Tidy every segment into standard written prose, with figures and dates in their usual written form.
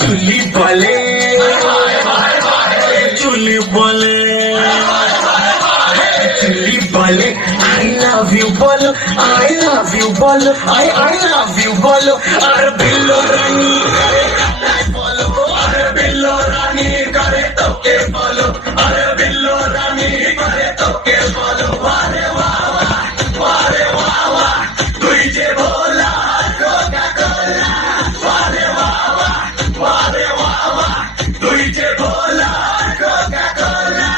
চুলি বলে চুলি বলে চুলি বলে I love you বলো I love you বলো I love you বলো আর বিল্লো রানী বলো আর বিল্লো রানী করে তোকে বলো আর বিল্লো রানী করে তোকে বলো আরে আরে তুই যে ভোলা কোকা কোলা আরে তুই যে ভোলা কোকা কোলা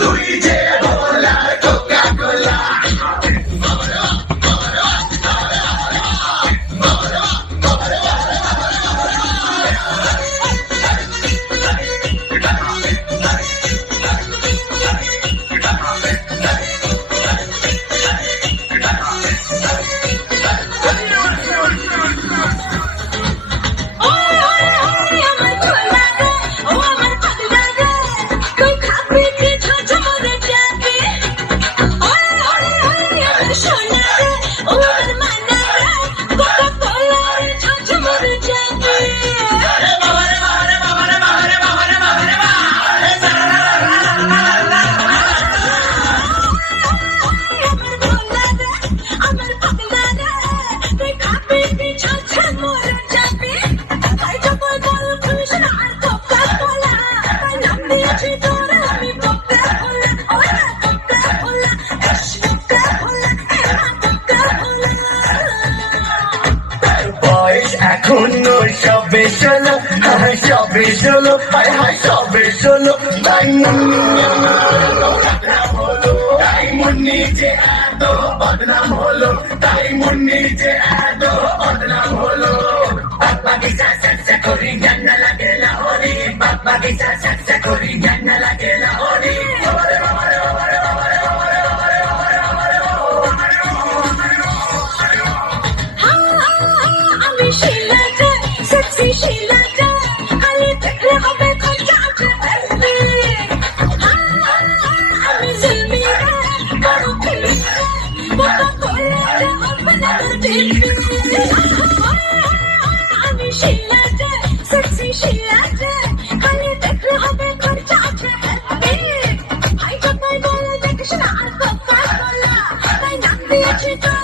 তুই যে ভোলা কোকা কোলা এখনো সবে শোনো সবে শোনো হায় হায় সবে শোনো তাই মুন্নি যে এত বদনাম হলো তাই মুন্নি যে এত বদনাম হলো বাপ্পা কি সা করি জান্না লাগে লাহোরি বাপ্পা কি সা করি জান্না লাগে লাহোরি আমি শিলাতে সেক্সি শিলাতে খালি দেখলে হবে খরচা আছে আই যতই বলে দেখিস না আর কোকা কোলা তাই নাম দিয়েছি তো